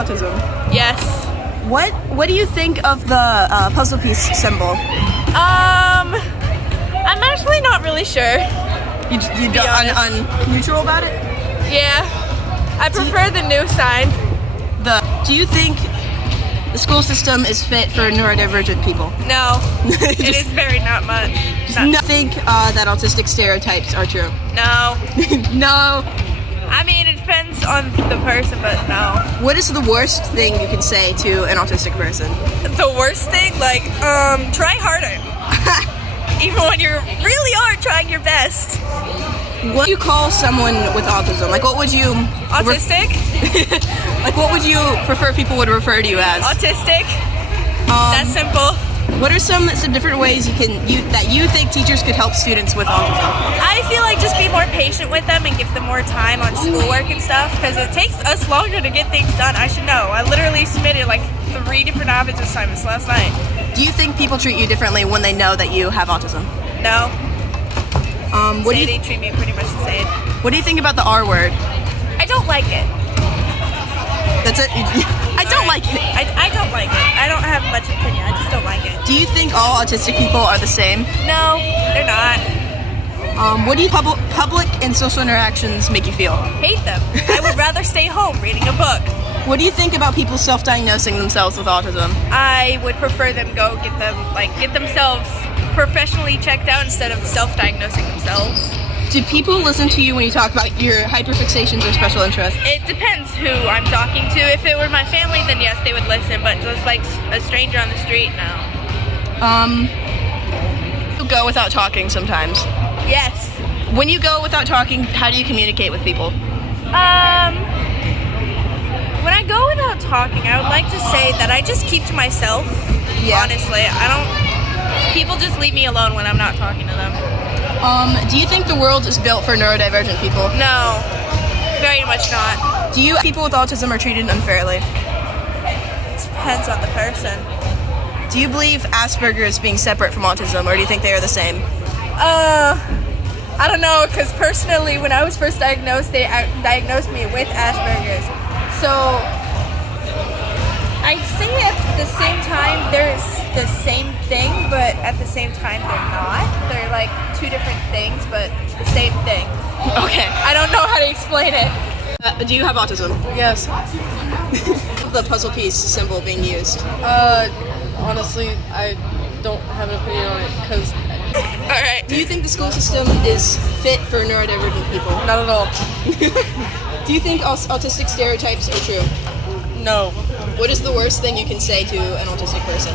Autism. Yes. What do you think of the puzzle piece symbol? I'm actually not really sure. You neutral about it? Yeah. I prefer the new sign. Do you think the school system is fit for neurodivergent people? No. It is very not much. Do you think that autistic stereotypes are true? No. No. I mean, it depends on the person, but no. What is the worst thing you can say to an autistic person? The worst thing? Like, try harder. Even when you really are trying your best. What do you call someone with autism? Like, what would you... Autistic? Like, what would you prefer people would refer to you as? Autistic. That's simple. What are some different ways that you think teachers could help students with autism? I feel like just be more patient with them and give them more time on schoolwork and stuff, because it takes us longer to get things done. I should know. I literally submitted like 3 different average assignments last night. Do you think people treat you differently when they know that you have autism? No. They treat me pretty much the same. What do you think about the R word? I don't like it. That's it? I don't like it. I don't like it. I don't have much opinion. I just don't like it. Do you think all autistic people are the same? No, they're not. What do you public and social interactions make you feel? Hate them. I would rather stay home reading a book. What do you think about people self-diagnosing themselves with autism? I would prefer them get themselves professionally checked out instead of self-diagnosing themselves. Do people listen to you when you talk about your hyperfixations or special interests? It depends who I'm talking to. If it were my family, then yes, they would listen, but just like a stranger on the street, no. You go without talking sometimes. Yes. When you go without talking, how do you communicate with people? When I go without talking, I would like to say that I just keep to myself. Yeah. Honestly, people just leave me alone when I'm not talking to them. Do you think the world is built for neurodivergent people? No, very much not. Do you think people with autism are treated unfairly? It depends on the person. Do you believe Asperger's is being separate from autism, or do you think they are the same? I don't know, because personally, when I was first diagnosed, they diagnosed me with Asperger's. So, I'd say at the same time, there's the same thing, but at the same time, they're not. They're like 2 different things, but the same thing. Okay. I don't know how to explain it. Do you have autism? Yes. The puzzle piece symbol being used. Honestly, I don't have an opinion on it because. Alright. Do you think the school system is fit for neurodivergent people? Not at all. Do you think autistic stereotypes are true? No. What is the worst thing you can say to an autistic person?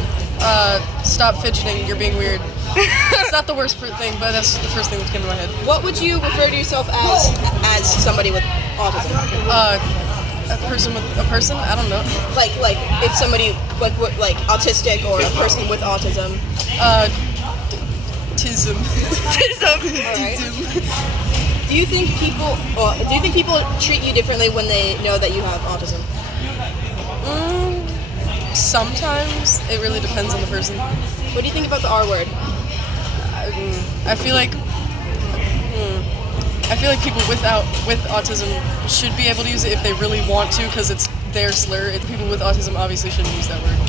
Stop fidgeting, you're being weird. It's not the worst thing, but that's the first thing that came to my head. What would you refer to yourself as somebody with autism? A person? I don't know. Like if somebody like autistic or a person with autism. Tism. Alright. Do you think people treat you differently when they know that you have autism? Sometimes. It really depends on the person. What do you think about the R word? I feel like people with autism should be able to use it if they really want to, because it's their slur. People with autism obviously shouldn't use that word.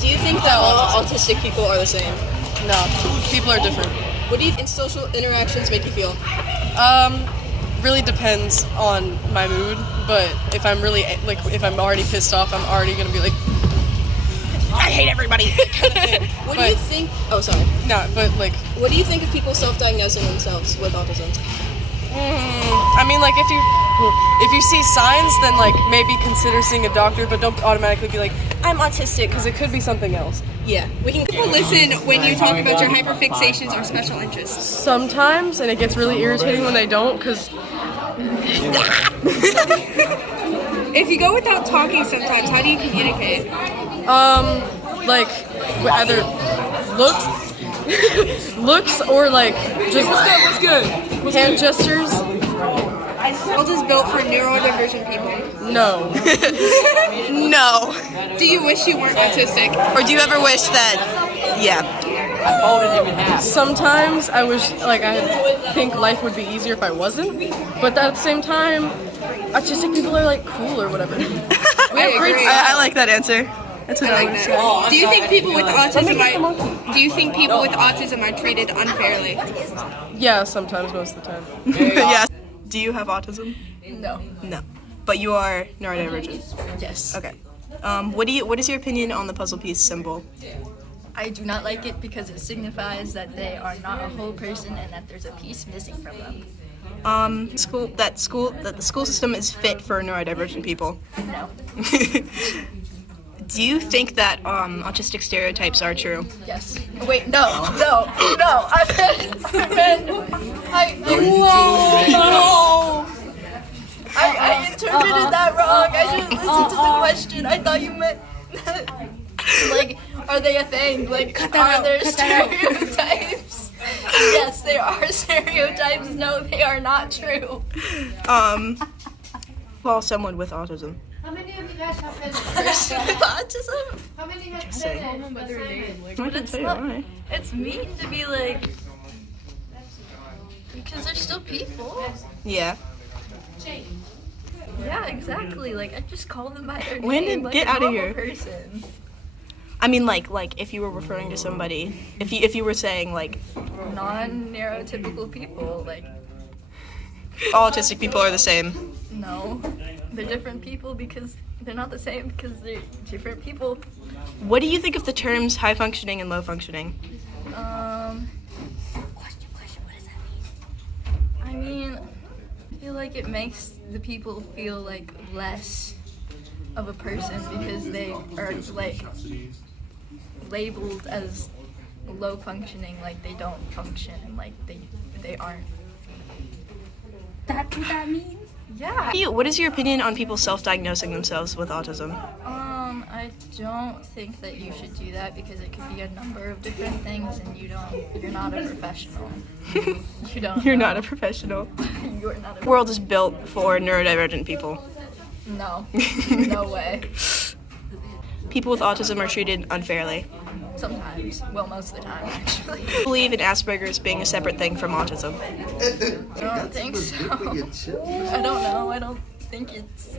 Do you think that all autistic people are the same? No, people are different. What do you think social interactions make you feel? Really depends on my mood, but if I'm really if I'm already pissed off, I'm already gonna be like, I hate everybody. Kind of thing. What do you think? Oh, sorry. No, but like. What do you think of people self-diagnosing themselves with autism? I mean, like if you see signs, then like maybe consider seeing a doctor, but don't automatically be like, I'm autistic, because it could be something else. Yeah, we can. People listen when you talk about your hyperfixations or special interests. Sometimes, and it gets really irritating when they don't, because. If you go without talking sometimes, how do you communicate? Like either looks or like just What's good? hand gestures. World is built for neurodivergent people. No. No. Do you wish you weren't autistic? Or do you ever wish that? Yeah. Sometimes I wish, like, I think life would be easier if I wasn't, but at the same time, autistic people are like cool or whatever. I agree. I like that answer. That's what I I like would say. that. Do you think people with autism are treated unfairly? Yeah, sometimes, most of the time. Yeah. Do you have autism? No. No. But you are neurodivergent. Yes. Okay. What is your opinion on the puzzle piece symbol? I do not like it because it signifies that they are not a whole person and that there's a piece missing from them. That the school system is fit for neurodivergent people. No. Do you think that autistic stereotypes are true? Yes. Wait, no. I interpreted that wrong. I should listen to the question. I thought you meant like, are they a thing? Like, are there stereotypes? Yes, there are stereotypes. No, they are not true. Well, someone with autism. How many of you guys have been Autism? How many have Say. been I can say why. It's mean to be like, because they're still people. Yeah. Yeah, exactly. Like, I just call them by their Landon, name. Like get a out of normal here. Person. I mean, like if you were referring to somebody, if you were saying like Non-neurotypical people, like, all autistic people are the same. no, they're different people because they're not the same because they're different people. What do you think of the terms high functioning and low functioning? Question. What does that mean? I mean, I feel like it makes the people feel like less of a person because they are like labeled as low functioning, like they don't function and like they aren't. That's what that means? Yeah. What is your opinion on people self-diagnosing themselves with autism? I don't think that you should do that because it could be a number of different things and you're not a professional. You don't. You're know. not a professional. You're not a The world is built for neurodivergent people. No. No way. People with autism are treated unfairly. Sometimes. Well, most of the time, actually. I believe in Asperger's being a separate thing from autism. I don't think so. I don't know. I don't think it's.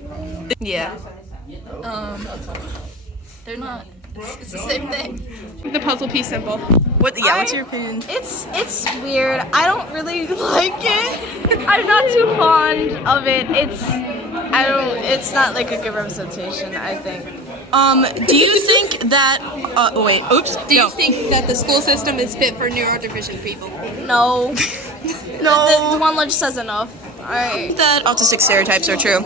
Yeah. They're not. It's the same thing. The puzzle piece symbol. What's your opinion? It's weird. I don't really like it. I'm not too fond of it. It's not like a good representation, I think. Do you think that Do you think that the school system is fit for neurodivergent people? No. The one ledge says enough. Alright. that autistic stereotypes are true?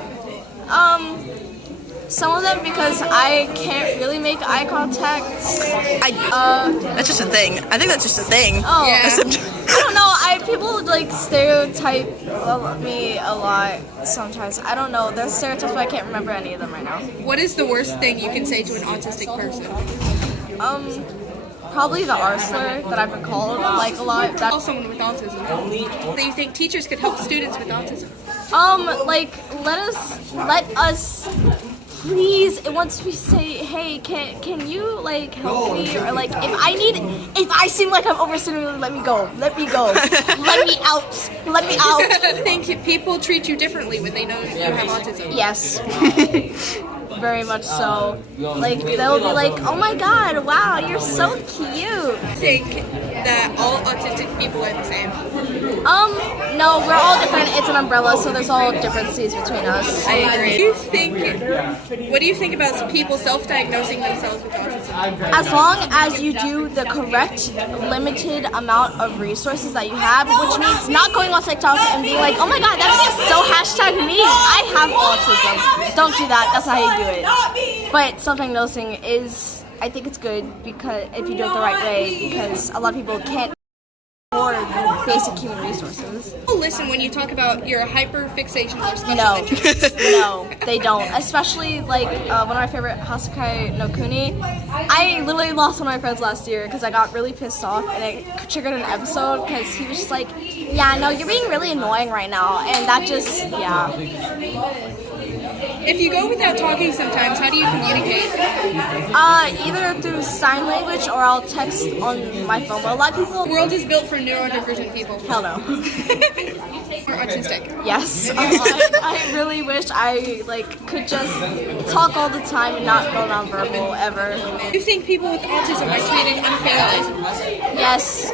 Some of them because I can't really make eye contact. That's just a thing. I think that's just a thing. Oh. Yeah. I don't know. People like stereotype me a lot sometimes. I don't know. There's stereotypes, but I can't remember any of them right now. What is the worst thing you can say to an autistic person? Probably the R slur that I've been called like a lot. Call someone with autism. Do you think teachers could help students with autism? Let us please, once we say, hey, can you like help me, or like if I seem like I'm overstimulated, let me go, let me out. I think people treat you differently when they know you have autism. Yes. Very much so. Like, they'll be like, oh my god, wow, you're so cute. I think that all autistic people are the same. No, we're all different. It's an umbrella, so there's all differences between us. I agree. What do you think about people self-diagnosing themselves with autism? As long as you do the correct, limited amount of resources that you have, which means not going on TikTok and being like, oh my god, that is so #me, I have autism. Don't do that. That's not how you do it. But self-diagnosing is, I think it's good because if you do it the right way, because a lot of people can't afford basic human resources. People listen when you talk about your hyperfixations or special No, interests. no, they don't. Especially like one of my favorite Hasakai no Kuni. I literally lost one of my friends last year because I got really pissed off and it triggered an episode because he was just like, yeah, no, you're being really annoying right now, and that just, yeah. If you go without talking sometimes, how do you communicate? Either through sign language or I'll text on my phone. But a lot of people. The world is built for neurodivergent people. Hell no. Or autistic. Yes. I really wish I could just talk all the time and not go nonverbal ever. Do you think people with autism are treated unfairly? Yes.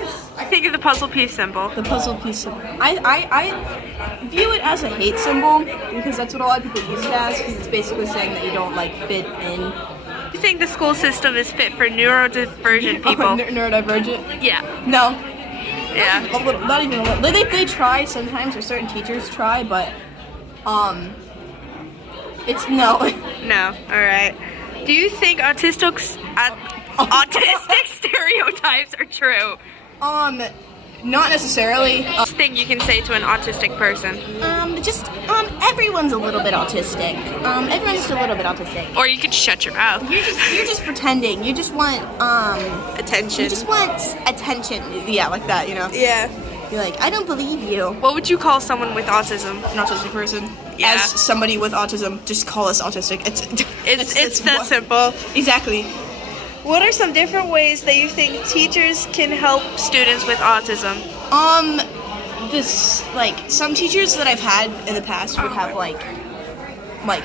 Think of the puzzle piece symbol. The puzzle piece symbol. I view it as a hate symbol because that's what a lot of people use it as, because it's basically saying that you don't fit in. Do you think the school system is fit for neurodivergent people? Neurodivergent? Yeah. No. Yeah. Not even a little. They try sometimes, or certain teachers try, but it's no. No. All right. Do you think autistic stereotypes are true? Not necessarily. Best thing you can say to an autistic person, Everyone's a little bit autistic. Everyone's just a little bit autistic. or you could shut your mouth. You're just pretending. You just want Attention. You just want attention. Yeah, like that. Yeah. You're like, I don't believe you. What would you call someone with autism? An autistic person. Yeah. As somebody with autism, just call us autistic. It's that simple. Exactly. What are some different ways that you think teachers can help students with autism? Some teachers that I've had in the past would have like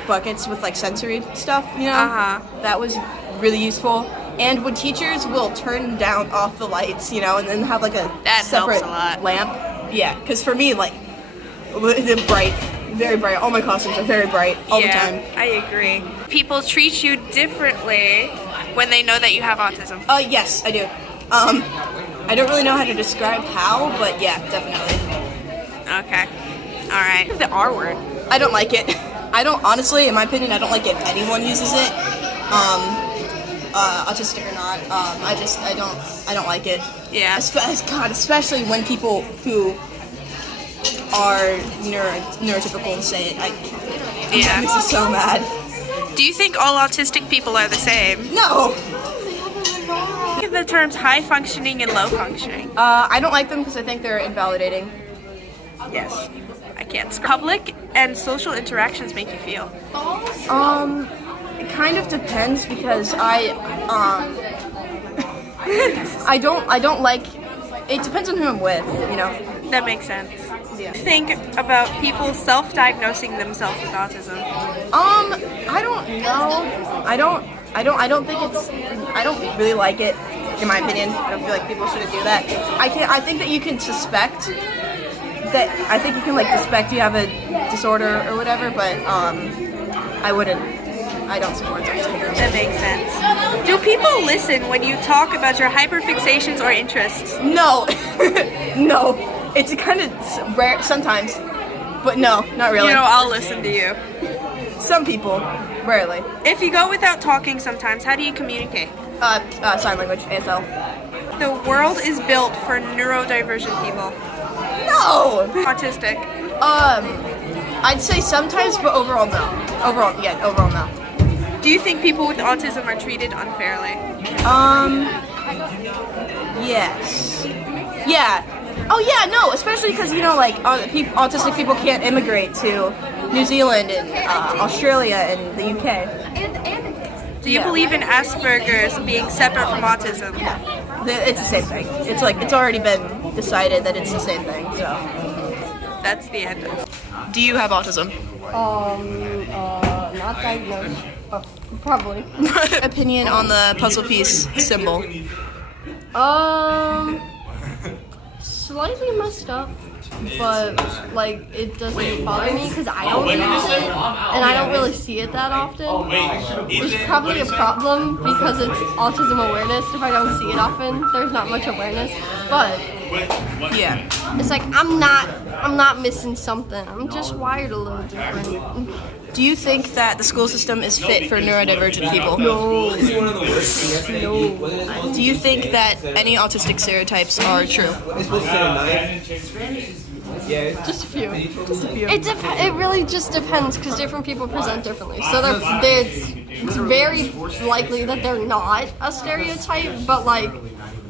buckets with sensory stuff, Uh-huh. That was really useful. And when teachers will turn off the lights, and then have a That separate helps a lot. lamp. Yeah, because for me, the bright, very bright. All my costumes are very bright all the time. I agree. People treat you differently when they know that you have autism. Yes, I do. I don't really know how to describe how, but yeah, definitely. Okay. All right. The R word. I don't like it. I don't, honestly, in my opinion, I don't like it if anyone uses it. Autistic or not. I don't like it. Yeah. Especially when people who are neurotypical say it. Yeah. It makes me so mad. Do you think all autistic people are the same? No! Think of the terms high functioning and low functioning. I don't like them because I think they're invalidating. Yes. I can't. Public and social interactions make you feel. It kind of depends because I don't like, it depends on who I'm with, That makes sense. Yeah. Think about people self-diagnosing themselves with autism. I don't know. I don't think it's. I don't really like it, in my opinion. I don't feel like people shouldn't do that. I think that you can suspect that. I think you can suspect you have a disorder or whatever, but I wouldn't. I don't support that. That makes sense. Do people listen when you talk about your hyperfixations or interests? No, no. It's kind of rare sometimes, but no, not really. I'll listen to you. Some people, rarely. If you go without talking sometimes, how do you communicate? Sign language, ASL. The world is built for neurodivergent people. No. Autistic. I'd say sometimes, but overall no. Overall no. Do you think people with autism are treated unfairly? Yes. Yeah. Oh yeah, no, especially because autistic people can't immigrate to New Zealand and Australia and the UK. Do you believe in Asperger's being separate from autism? It's the same thing. It's it's already been decided that it's the same thing. So That's the end. do you have autism? Not diagnosed. Probably. Opinion on the puzzle piece symbol. Slightly messed up, but it doesn't bother me because I don't use it and I don't really see it that often. It's probably a problem because it's autism awareness. If I don't see it often, there's not much awareness. But Yeah. it's I'm not missing something. I'm just wired a little different. Do you think that the school system is fit for neurodivergent people? No. Do you think that any autistic stereotypes are true? Just a few. It really just depends because different people present differently. So it's very likely that they're not a stereotype, but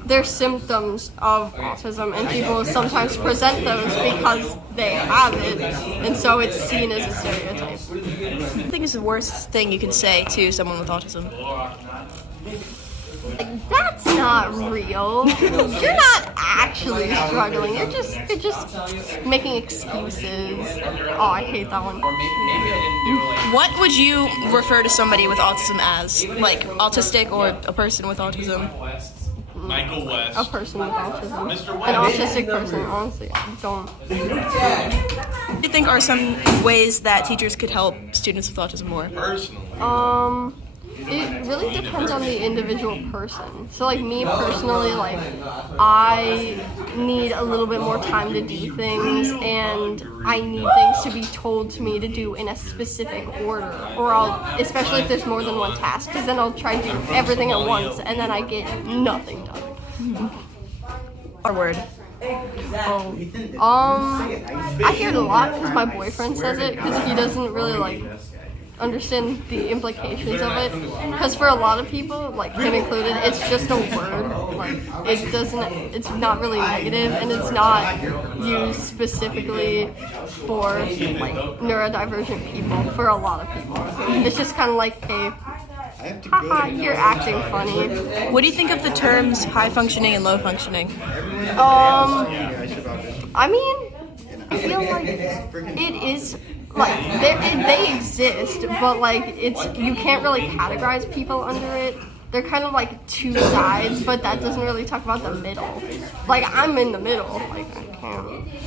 they're symptoms of autism, and people sometimes present those because they have it, and so it's seen as a stereotype. think is the worst thing you can say to someone with autism? That's not real. You're not actually struggling. You're just making excuses. Oh, I hate that one. What would you refer to somebody with autism as? Like autistic or a person with autism? Michael West. A person with autism. An autistic person, honestly. I don't. What do you think are some ways that teachers could help students with autism more? Personally. It really depends on the individual person. So like me personally, like I need a little bit more time to do things, and I need things to be told to me to do in a specific order, or I'll, especially if there's more than one task, because then I'll try to do everything at once and then I get nothing done. Our word. I hear it a lot because my boyfriend says it, because he doesn't really like understand the implications of it, because for a lot of people, like him included, it's just a word. Like it's not really negative, and it's not used specifically for like neurodivergent people. For a lot of people, it's just kind of like, hey, haha, you're acting funny. What do you think of the terms high functioning and low functioning? I mean, I feel like it is. Like they exist, but like you can't really categorize people under it. They're kind of like two sides, but that doesn't really talk about the middle. Like I'm in the middle. Like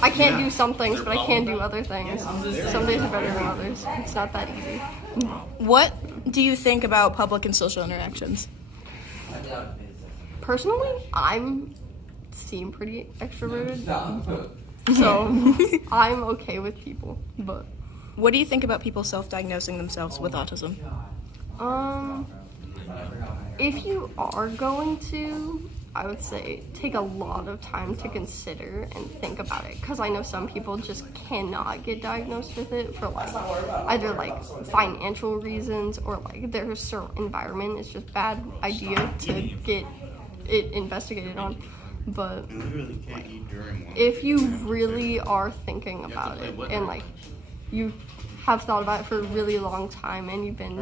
I can't do some things, but I can do other things. Some days are better than others. It's not that easy. What do you think about public and social interactions? Personally, seem pretty extroverted, so I'm okay with people, but. What do you think about people self-diagnosing themselves with autism? If you are going to, I would say take a lot of time to consider and think about it, because I know some people just cannot get diagnosed with it for like either like financial reasons or like their certain environment. It's just bad idea to get it investigated on. But like, if you really are thinking about it and like you have thought about it for a really long time and you've been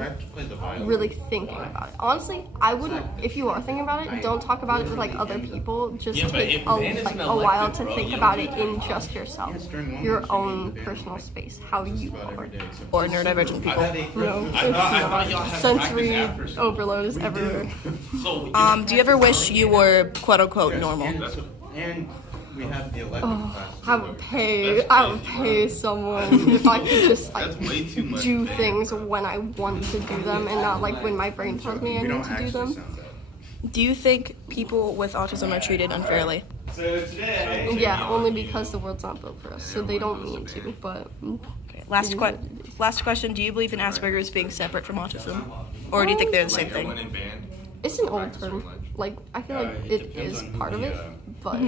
really thinking about it. Honestly, I wouldn't, if you are thinking about it, don't talk about it with like other people. Just take a while to think about it in just yourself, your own personal space, how you are. Or neurodivergent people. No, it's not. Sensory overload is everywhere. Do you ever wish you were quote unquote normal? I would pay someone if I could just like do things when I want to do them and not like when my brain tells me I need to do them. Do you think people with autism are treated unfairly? Yeah, only because the world's not built for us, so they don't need to, but... Okay, last question, do you believe in Asperger's being separate from autism? Or do you think they're the same thing? It's an old term. Like, I feel like it is part of it, but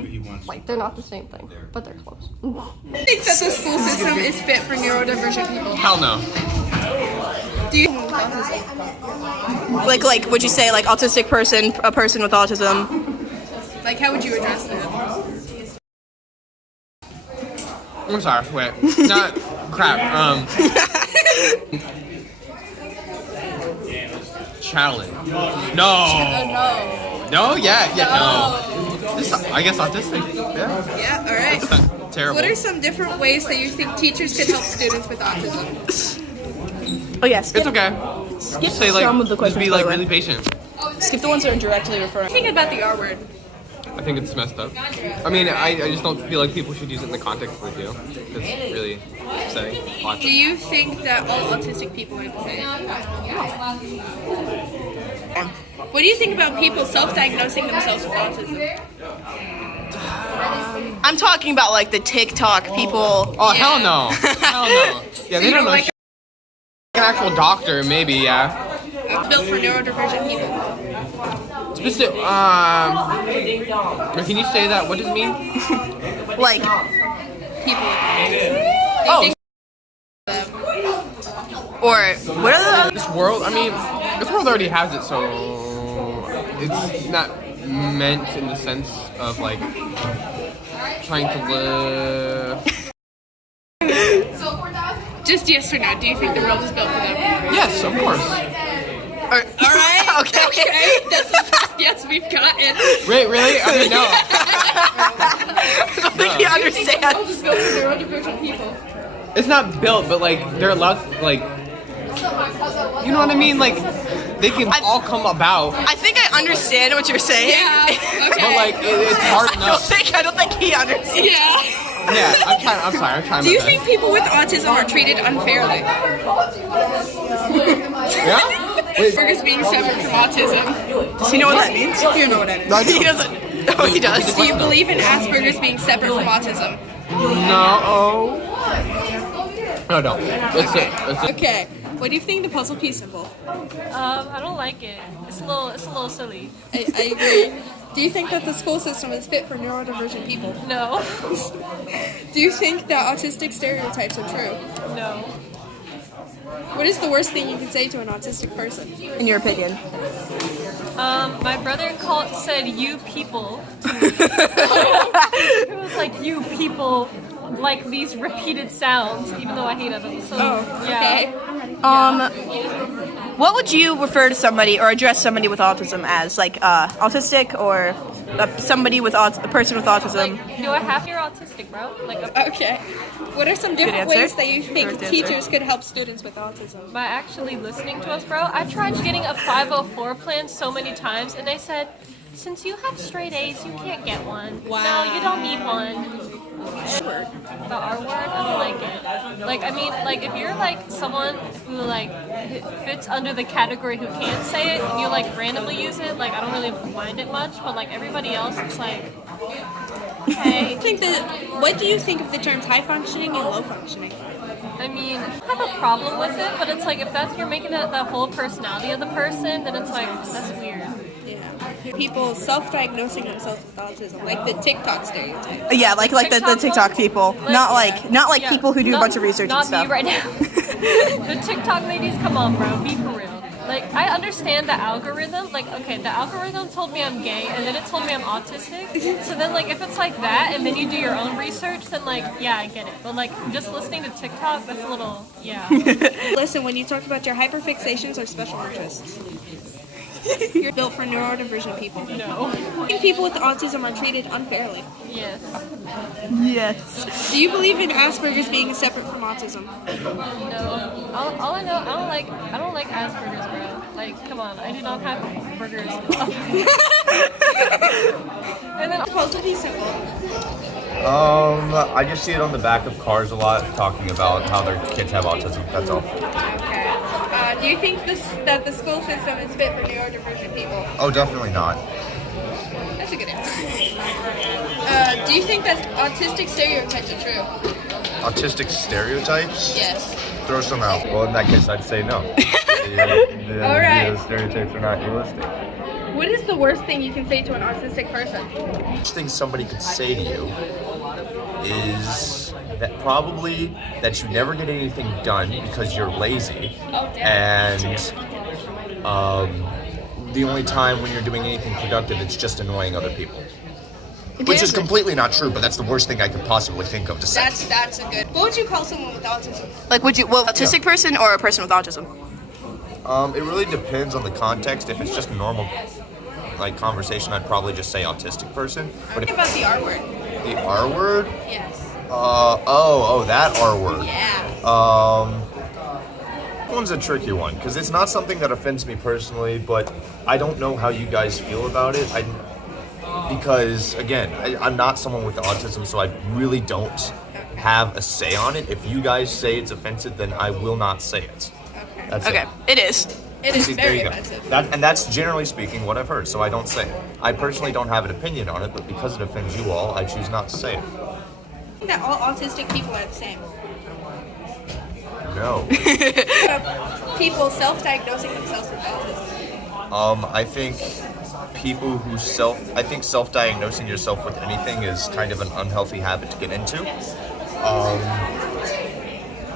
like they're not the same thing, but they're close. I think that the school system is fit for neurodivergent people. Hell no. Do you Like would you say like autistic person, a person with autism? like how would you address that? I'm sorry, wait. Not crap. Challenge. No. No? Yeah, no. This, I guess autistic. Yeah. Yeah, all right. That's not terrible. What are some different ways that you think teachers could help students with autism? Oh yes. It's okay. Skip Say like, some of the just questions. be like really patient. Skip the ones that are directly referring. Think about the R word. I think it's messed up. I mean, I just don't feel like people should use it in the context they do. It's really upsetting. Do you think that all autistic people are the same? What do you think about people self-diagnosing themselves with autism? I'm talking about like the TikTok people. Oh, hell no. Hell no. Yeah, they don't know. like An actual doctor, maybe, yeah. it's built for neurodivergent people. Specific, can you say that? What does it mean? Like People with autism. Oh, or what are the this world, I mean, this world already has it, so it's not meant in the sense of like trying to live. Just yes or no, do you think the world is built for them? Yes, of course. All right. Okay. That's the best yes we've gotten. Wait, really? Okay, no. I don't think he understands. Built for neurodivergent people. It's not built, but like they're allowed, like, you know what I mean? Like, they can all come about. I think I understand what you're saying. Yeah. Okay. But like, it's hard enough. I don't think he understands. Yeah. Yeah, I'm sorry, I'm trying Do my you best. think people with autism are treated unfairly? Yeah? Wait, Asperger's being separate from autism. Does he know what that means? You know what I mean. I do. He doesn't. Oh, he does. Do you believe in Asperger's being separate from autism? No. No, no. It's it. Okay. What do you think of the puzzle piece symbol? I don't like it. It's a little silly. I agree. Do you think that the school system is fit for neurodivergent people? No. Do you think that autistic stereotypes are true? No. What is the worst thing you can say to an autistic person? In your opinion. My brother said "you people." It was like "you people," like these repeated sounds, even though I hated them. So yeah. Okay. What would you refer to somebody or address somebody with autism as? Like autistic or somebody with a person with autism? Like, do I have you're autistic, bro? Like, Okay. What are some different answer. ways that you think Correct answer. teachers could help students with autism? by actually listening to us, bro. I tried getting a 504 plan so many times, and they said, since you have straight A's, you can't get one. Wow. No, you don't need one. The R word, I don't like it. Like, I mean, like, if you're, like, someone who, like, fits under the category who can't say it, and you, like, randomly use it, like, I don't really mind it much, but, like, everybody else, it's like, okay. What do you think of the terms high functioning and low functioning? I mean, I have a problem with it, but it's like, if that's, you're making it the whole personality of the person, then it's like, that's weird. Yeah. People self-diagnosing themselves with autism, like the TikTok stereotype. Yeah, like the TikTok people, not like yeah, people who do a bunch of research not and stuff. me right now. The TikTok ladies, come on, bro, be for real. Like, I understand the algorithm. Like, okay, the algorithm told me I'm gay, and then it told me I'm autistic. So then, like, if it's like that, and then you do your own research, then, like, yeah, I get it. But, like, just listening to TikTok, that's a little, yeah. Listen, when you talk about your hyperfixations or special interests, you're built for neurodivergent people. No. I think people with autism are treated unfairly. Yes. Yes. Do you believe in Asperger's being separate from autism? No. All I know, I don't like Asperger's, bro. Like, come on, I do not have burgers. And then Puzzle piece symbol. I just see it on the back of cars a lot, talking about how their kids have autism. That's all. Okay. Do you think that the school system is fit for neurodivergent people? Oh, definitely not. That's a good answer. Do you think that autistic stereotypes are true? Autistic stereotypes? Yes. Throw some out. Well, in that case, I'd say no. All right. The stereotypes are not realistic. What is the worst thing you can say to an autistic person? The worst thing somebody could say to you is that probably that you never get anything done because you're lazy, and the only time when you're doing anything productive, it's just annoying other people. Which is completely not true, but that's the worst thing I could possibly think of to say. That's a good. What would you call someone with autism? Like, autistic person or a person with autism? It really depends on the context. If it's just a normal, like, conversation, I'd probably just say autistic person. But Think if about the R word. the R word, Yes. that R word. Yeah. That one's a tricky one because it's not something that offends me personally, but I don't know how you guys feel about it. Because again, I'm not someone with autism, so I really don't have a say on it. If you guys say it's offensive, then I will not say it. That's Okay, it is. It is See, there very you go. offensive. And that's generally speaking what I've heard, so I don't say it. I personally don't have an opinion on it, but because it offends you all, I choose not to say it. I think that all autistic people are the same. No. People self-diagnosing themselves with autism. I think people who self-diagnosing yourself with anything is kind of an unhealthy habit to get into.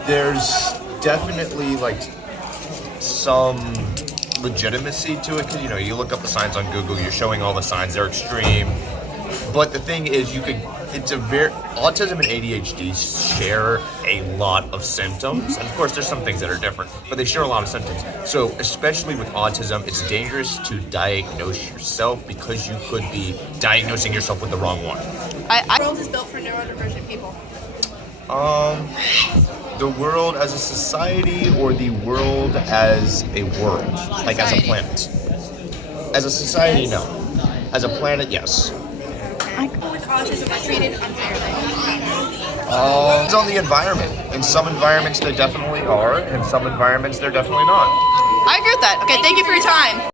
There's definitely like some legitimacy to it, because you look up the signs on Google, you're showing all the signs, they're extreme. But the thing is, you could it's a very autism and ADHD share a lot of symptoms, and of course there's some things that are different, but they share a lot of symptoms. So especially with autism, it's dangerous to diagnose yourself because you could be diagnosing yourself with the wrong one. The world is built for neurodivergent people. The world as a society or the world as a world, like as a planet. As a society, no. As a planet, yes. People with autism are treated unfairly. It's on the environment. In some environments, they definitely are. In some environments, they're definitely not. I agree with that. Okay, thank you for your time.